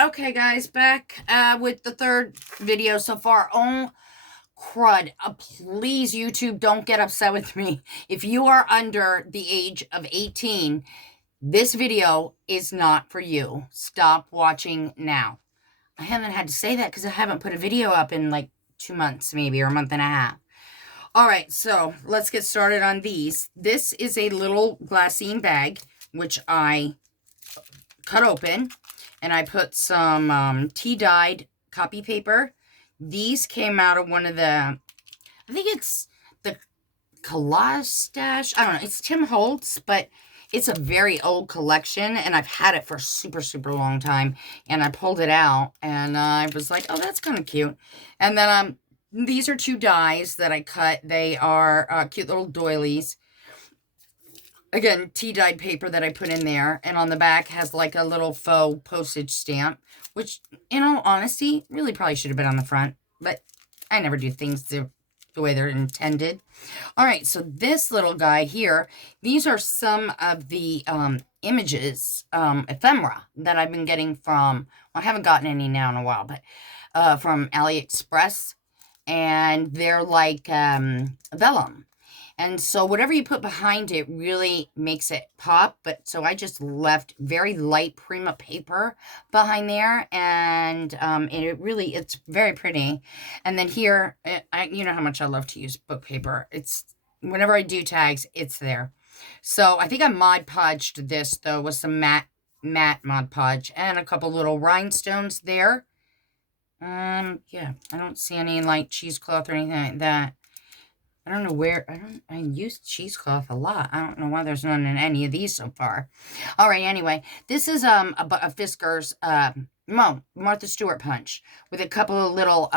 Okay, guys, back with the third video so far. Oh, crud. Please, YouTube, don't get upset with me. If you are under the age of 18, this video is not for you. Stop watching now. I haven't had to say that because I haven't put a video up in like 2 months, maybe, or a month and a half. All right, so let's get started on these. This is a little glassine bag, which I cut open, and I put some tea-dyed copy paper. These came out of one of the, I think it's the Collage Stash. I don't know. It's Tim Holtz, but it's a very old collection, and I've had it for a super, super long time. And I pulled it out, and I was like, oh, that's kind of cute. And then these are two dies that I cut. They are cute little doilies. Again, tea-dyed paper that I put in there, and on the back has like a little faux postage stamp, which, in all honesty, really probably should have been on the front, but I never do things the way they're intended. All right, so this little guy here, these are some of the images, ephemera, that I've been getting from, well, I haven't gotten any now in a while, but from AliExpress, and they're like vellum. And so whatever you put behind it really makes it pop. But so I just left very light Prima paper behind there. And it's very pretty. And then here, you know how much I love to use book paper. It's, whenever I do tags, it's there. So I think I Mod Podged this, though, with some matte Mod Podge and a couple little rhinestones there. Yeah, I don't see any like cheesecloth or anything like that. I don't know where, I use cheesecloth a lot. I don't know why there's none in any of these so far. All right, anyway, this is a Fiskars, Martha Stewart punch with a couple of little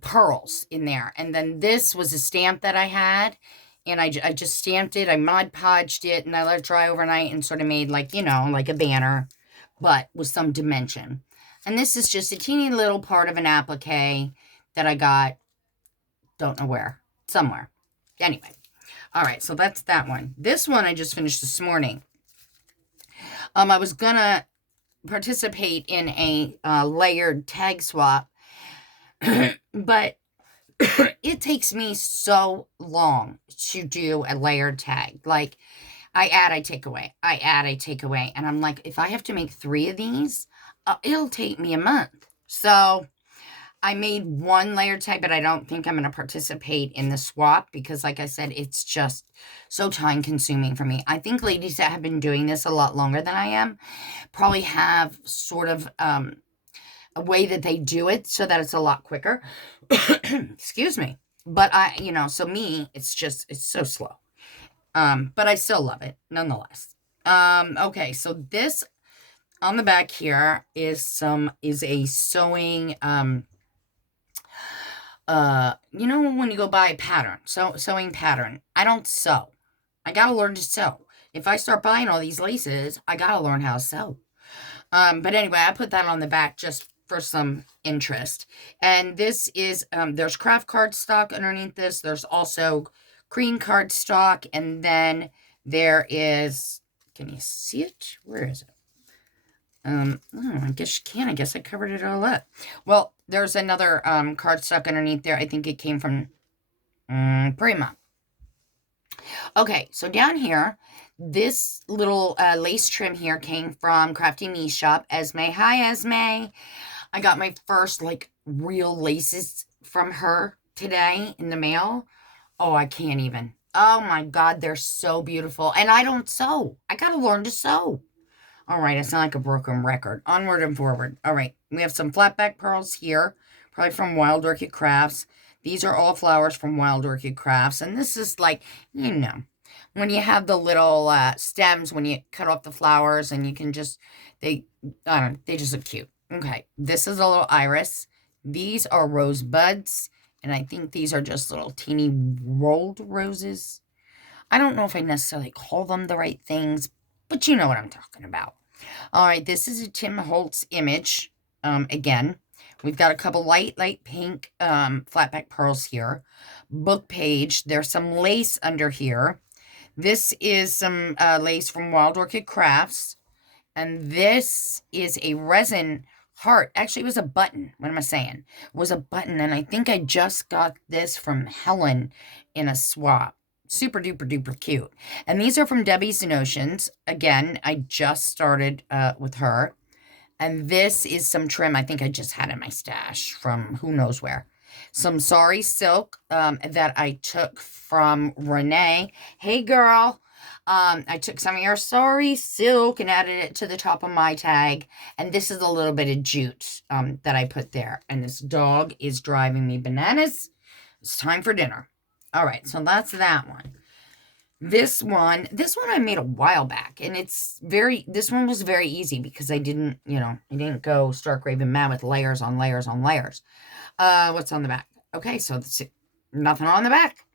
pearls in there. And then this was a stamp that I had, and I just stamped it. I Mod Podged it, and I let it dry overnight and sort of made like, like a banner, but with some dimension. And this is just a teeny little part of an applique that I got. Don't know where. Somewhere. Anyway. All right, so that's that one. This one I just finished this morning. I was going to participate in a layered tag swap, but it takes me so long to do a layered tag. Like, I add, I take away. I add, I take away. And I'm like, if I have to make 3 of these, it'll take me a month. So I made one layer tag, but I don't think I'm going to participate in the swap because, like I said, it's just so time consuming for me. I think ladies that have been doing this a lot longer than I am probably have sort of a way that they do it so that it's a lot quicker. Excuse me. But so me, it's so slow. But I still love it nonetheless. Okay, so this on the back here is a sewing, when you go buy a pattern, sewing pattern, I don't sew. I gotta learn to sew. If I start buying all these laces, I gotta learn how to sew. But anyway, I put that on the back just for some interest. And this is, there's craft cardstock underneath this. There's also cream cardstock. And then there is, can you see it? Where is it? I guess you can. I guess I covered it all up. Well, there's another cardstock underneath there. I think it came from Prima. Okay, so down here, this little lace trim here came from Crafty Me Shop. Esme. Hi, Esme. I got my first, like, real laces from her today in the mail. Oh, I can't even. Oh, my God, they're so beautiful. And I don't sew. I gotta learn to sew. All right, I sound like a broken record. Onward and forward. All right, we have some flatback pearls here, probably from Wild Orchid Crafts. These are all flowers from Wild Orchid Crafts, and this is like, when you have the little stems, when you cut off the flowers, and you can just, they just look cute. Okay, this is a little iris. These are rose buds, and I think these are just little teeny rolled roses. I don't know if I necessarily call them the right things, but you know what I'm talking about. All right, this is a Tim Holtz image. Again, we've got a couple light pink flatback pearls here. Book page. There's some lace under here. This is some lace from Wild Orchid Crafts. And this is a resin heart. Actually, it was a button. What am I saying? It was a button. And I think I just got this from Helen in a swap. Super duper duper cute. And these are from Debbie's Notions. Again, I just started with her. And this is some trim I think I just had in my stash from who knows where. Some Sorry Silk that I took from Renee. Hey, girl. I took some of your Sorry Silk and added it to the top of my tag. And this is a little bit of jute that I put there. And this dog is driving me bananas. It's time for dinner. All right, so that's that one. This one I made a while back, and this one was very easy because I didn't go stark raving mad with layers on layers on layers. What's on the back? Okay, so nothing on the back.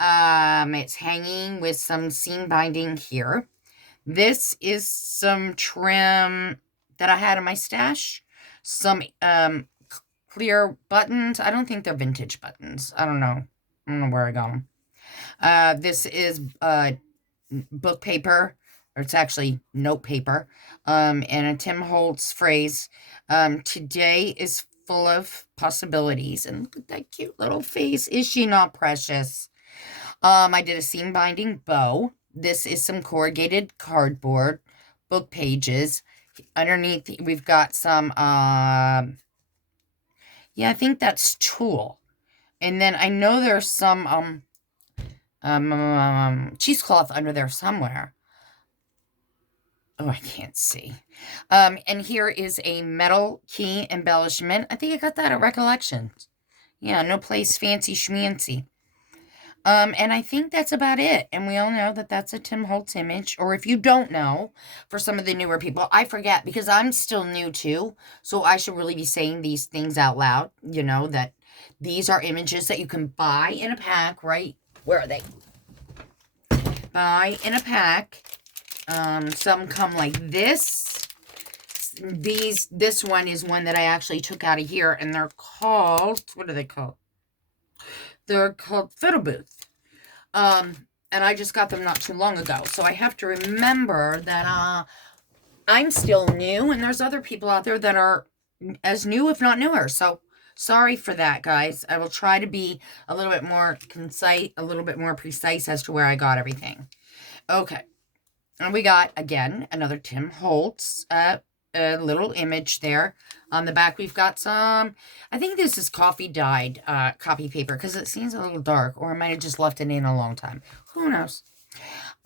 It's hanging with some seam binding here. This is some trim that I had in my stash. Some clear buttons. I don't think they're vintage buttons. I don't know where I got them. This is book paper, or it's actually note paper, and a Tim Holtz phrase. Today is full of possibilities. And look at that cute little face. Is she not precious? I did a seam binding bow. This is some corrugated cardboard, book pages. Underneath, we've got some, yeah, I think that's tulle. And then I know there's some, cheesecloth under there somewhere. Oh, I can't see. And here is a metal key embellishment. I think I got that at Recollections. Yeah, no place fancy schmancy. And I think that's about it. And we all know that that's a Tim Holtz image. Or if you don't know, for some of the newer people, I forget because I'm still new too. So I should really be saying these things out loud. You know, that these are images that you can buy in a pack, right? Where are they? Buy in a pack. Some come like this. This one is one that I actually took out of here, and they're called, what are they called? They're called Fiddle Booth. And I just got them not too long ago. So I have to remember that I'm still new, and there's other people out there that are as new, if not newer. So sorry for that, guys. I will try to be a little bit more concise, a little bit more precise as to where I got everything. Okay. And we got, again, another Tim Holtz little image there. On the back, we've got some, I think this is coffee dyed copy paper because it seems a little dark, or I might have just left it in a long time. Who knows?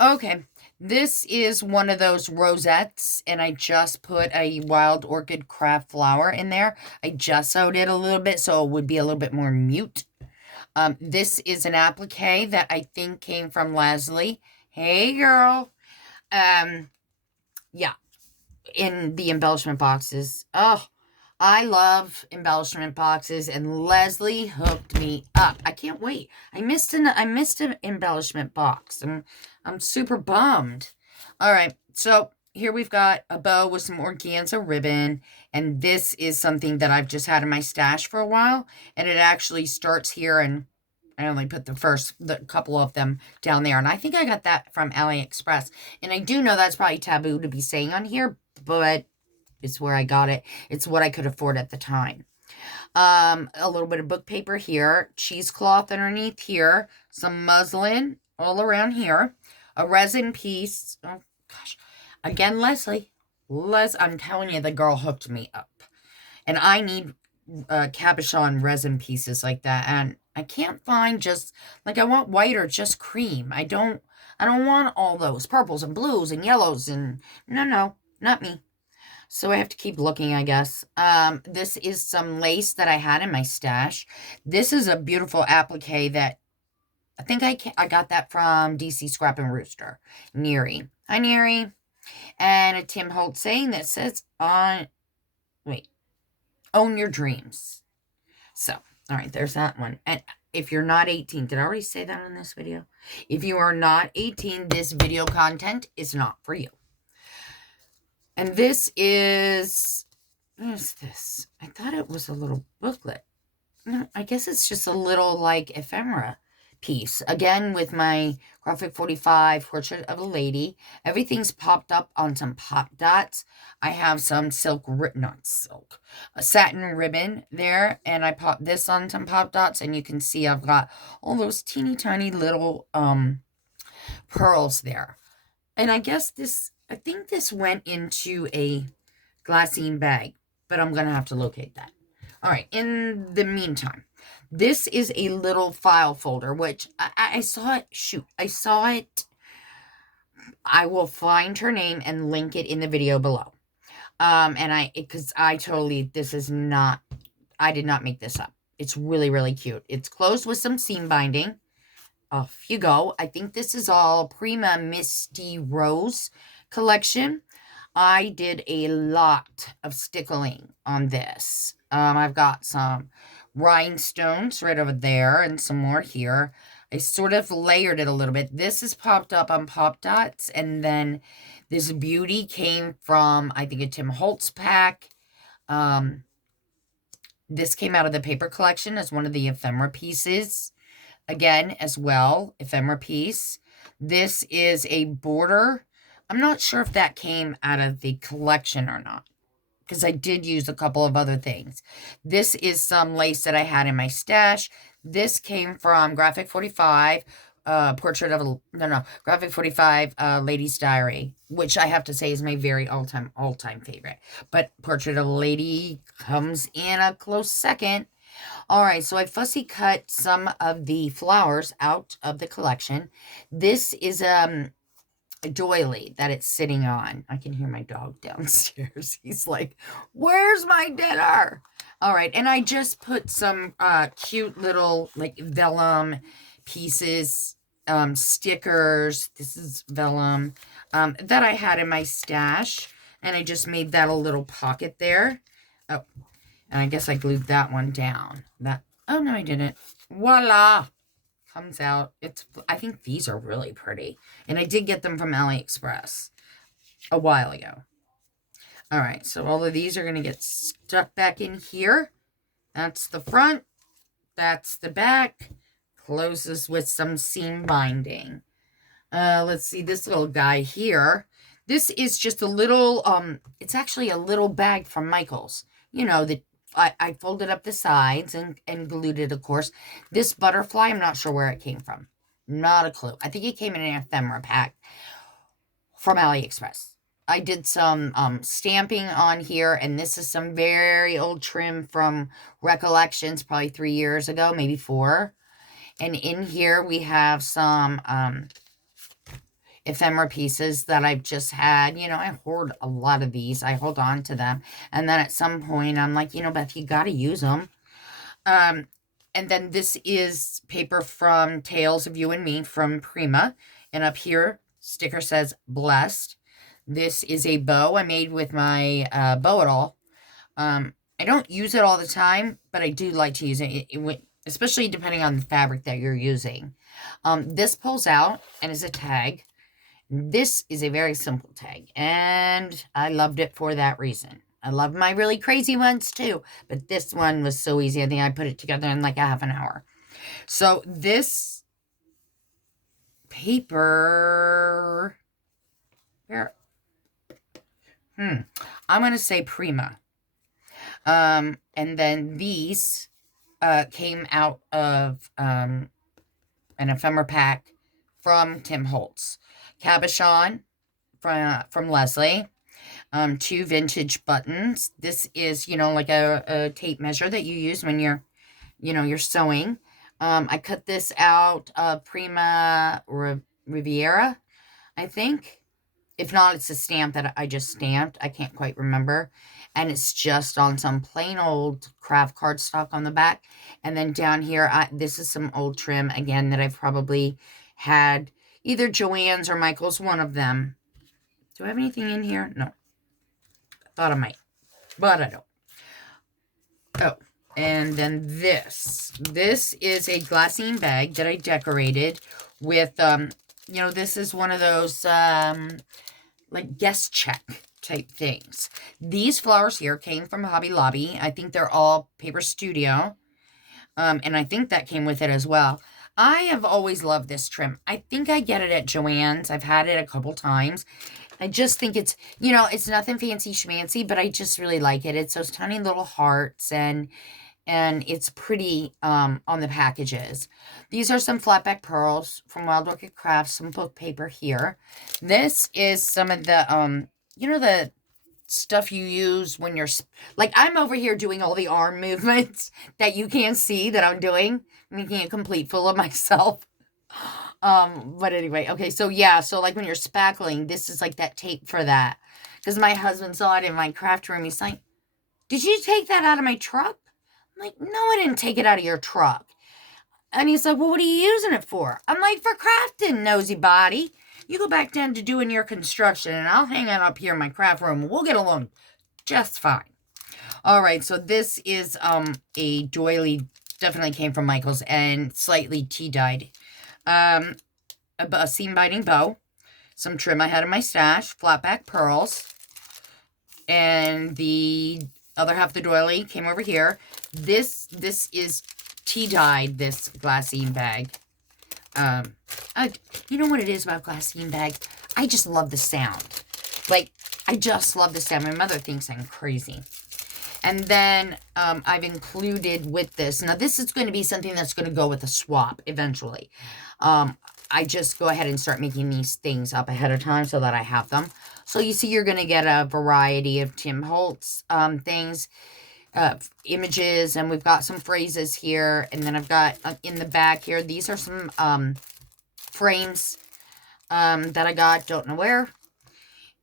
Okay, this is one of those rosettes, and I just put a wild orchid craft flower in there. I just sewed it a little bit so it would be a little bit more mute. This is an applique that I think came from Leslie. Hey, girl. Yeah, in the embellishment boxes. Oh, I love embellishment boxes, and Leslie hooked me up. I can't wait. I missed an embellishment box. I'm super bummed. All right, so here we've got a bow with some organza ribbon, and this is something that I've just had in my stash for a while, and it actually starts here, and I only put the couple of them down there. And I think I got that from AliExpress. And I do know that's probably taboo to be saying on here, but it's where I got it. It's what I could afford at the time. A little bit of book paper here. Cheesecloth underneath here. Some muslin all around here. A resin piece. Oh, gosh. Again, Leslie. I'm telling you, the girl hooked me up. And I need cabochon resin pieces like that, and I can't find just like, I want white or just cream. I don't want all those purples and blues and yellows, and no, not me. So I have to keep looking, I guess. This is some lace that I had in my stash. This is a beautiful applique that I think I got that from DC Scrap and Rooster. Neary. Hi, Neary. And a Tim Holtz saying that says own your dreams. So, all right, there's that one. And if you're not 18, did I already say that in this video? If you are not 18, this video content is not for you. And this is, what is this? I thought it was a little booklet. No, I guess it's just a little, like, ephemera piece. Again, with my Graphic 45 Portrait of a Lady. Everything's popped up on some pop dots. I have some not silk, a satin ribbon there, and I popped this on some pop dots, and you can see I've got all those teeny tiny little pearls there. And I think this went into a glassine bag, but I'm going to have to locate that. All right, in the meantime, this is a little file folder, which I saw it. Shoot, I saw it. I will find her name and link it in the video below. Because I did not make this up. It's really, really cute. It's closed with some seam binding. Off you go. I think this is all Prima Misty Rose collection. I did a lot of stickling on this. I've got some rhinestones right over there and some more here. I sort of layered it a little bit. This is popped up on Pop Dots, and then this beauty came from, I think, a Tim Holtz pack. This came out of the paper collection as one of the ephemera pieces. Again, as well, ephemera piece. This is a border. I'm not sure if that came out of the collection or not, because I did use a couple of other things. This is some lace that I had in my stash. This came from Graphic 45, Graphic 45, Lady's Diary, which I have to say is my very all-time favorite. But Portrait of a Lady comes in a close second. All right, so I fussy cut some of the flowers out of the collection. This is a doily that it's sitting on. I can hear my dog downstairs. He's like, where's my dinner? All right, and I just put some cute little like vellum pieces, stickers. This is vellum that I had in my stash, and I just made that a little pocket there. Oh, and I guess I glued that one down. Oh no, I didn't. Voila! Comes out. I think these are really pretty. And I did get them from AliExpress a while ago. All right, so all of these are going to get stuck back in here. That's the front. That's the back. Closes with some seam binding. Let's see this little guy here. This is just a little, it's actually a little bag from Michaels. You know, I folded up the sides and glued it, of course. This butterfly, I'm not sure where it came from. Not a clue. I think it came in an ephemera pack from AliExpress. I did some stamping on here, and this is some very old trim from Recollections, probably 3 years ago, maybe 4. And in here we have some ephemera pieces that I've just had. You know, I hoard a lot of these. I hold on to them. And then at some point, I'm like, you know, Beth, you got to use them. And then this is paper from Tales of You and Me from Prima. And up here, sticker says, Blessed. This is a bow I made with my Bow It All. I don't use it all the time, but I do like to use it, especially depending on the fabric that you're using. This pulls out and is a tag. This is a very simple tag, and I loved it for that reason. I love my really crazy ones too, but this one was so easy. I think I put it together in like a half an hour. So this paper, I'm going to say Prima. And then these came out of an ephemera pack from Tim Holtz. Cabochon from Leslie. 2 vintage buttons. This is, you know, like a tape measure that you use when you're, you know, you're sewing. I cut this out of Prima Riviera, I think. If not, it's a stamp that I just stamped. I can't quite remember. And it's just on some plain old craft cardstock on the back. And then down here, this is some old trim, again, that I've probably had either Joann's or Michael's, one of them. Do I have anything in here? No. I thought I might, but I don't. Oh, and then this. This is a glassine bag that I decorated with, you know, this is one of those, like, guest check type things. These flowers here came from Hobby Lobby. I think they're all Paper Studio. And I think that came with it as well. I have always loved this trim. I think I get it at Joann's. I've had it a couple times. I just think it's, it's nothing fancy schmancy, but I just really like it. It's those tiny little hearts, and it's pretty on the packages. These are some flatback pearls from Wild Orchid Crafts, some book paper here. This is some of the, the stuff you use when you're, like, I'm over here doing all the arm movements that you can't see that I'm doing, making a complete fool of myself. But anyway, okay, so yeah, so like when you're spackling, this is like that tape for that. Because my husband saw it in my craft room. He's like, did you take that out of my truck? I'm like, no, I didn't take it out of your truck. And he's like, well, what are you using it for? I'm like, for crafting, nosy body. You go back down to doing your construction, and I'll hang out up here in my craft room, and we'll get along just fine. All right, so this is a doily, definitely came from Michael's, and slightly tea-dyed. A seam binding bow, some trim I had in my stash, flatback pearls, and the other half of the doily came over here. This is tea-dyed, this glassine bag. You know what it is about glassine bag? I just love the sound. Like, I just love the sound. My mother thinks I'm crazy. And then I've included with this. Now, this is going to be something that's going to go with a swap eventually. I just go ahead and start making these things up ahead of time so that I have them. So you see you're going to get a variety of Tim Holtz things, images, and we've got some phrases here. And then I've got in the back here, these are some frames that I got, don't know where.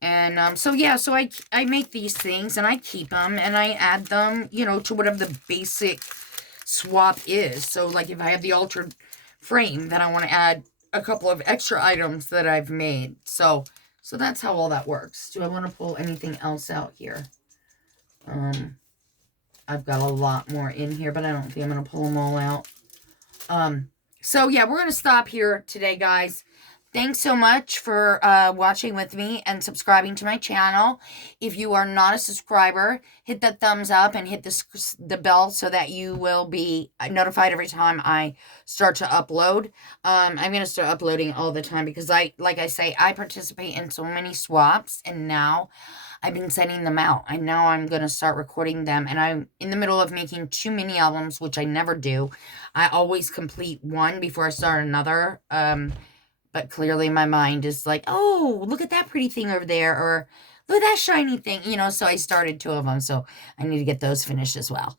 And so yeah, so I make these things and I keep them and I add them, to whatever the basic swap is. So like if I have the altered frame, then I want to add a couple of extra items that I've made. So that's how all that works. Do I want to pull anything else out here? I've got a lot more in here, but I don't think I'm going to pull them all out. So yeah, we're going to stop here today, guys. Thanks so much for watching with me and subscribing to my channel. If you are not a subscriber, hit that thumbs up and hit the bell so that you will be notified every time I start to upload. I'm going to start uploading all the time because like I say, I participate in so many swaps, and now I've been sending them out. And now I'm going to start recording them. And I'm in the middle of making 2 mini albums, which I never do. I always complete one before I start another. But clearly my mind is like, oh, look at that pretty thing over there. Or look at that shiny thing. So I started 2 of them. So I need to get those finished as well.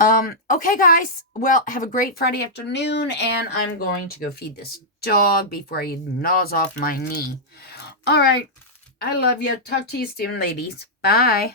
Okay, guys. Well, have a great Friday afternoon. And I'm going to go feed this dog before he gnaws off my knee. All right. I love you. Talk to you soon, ladies. Bye.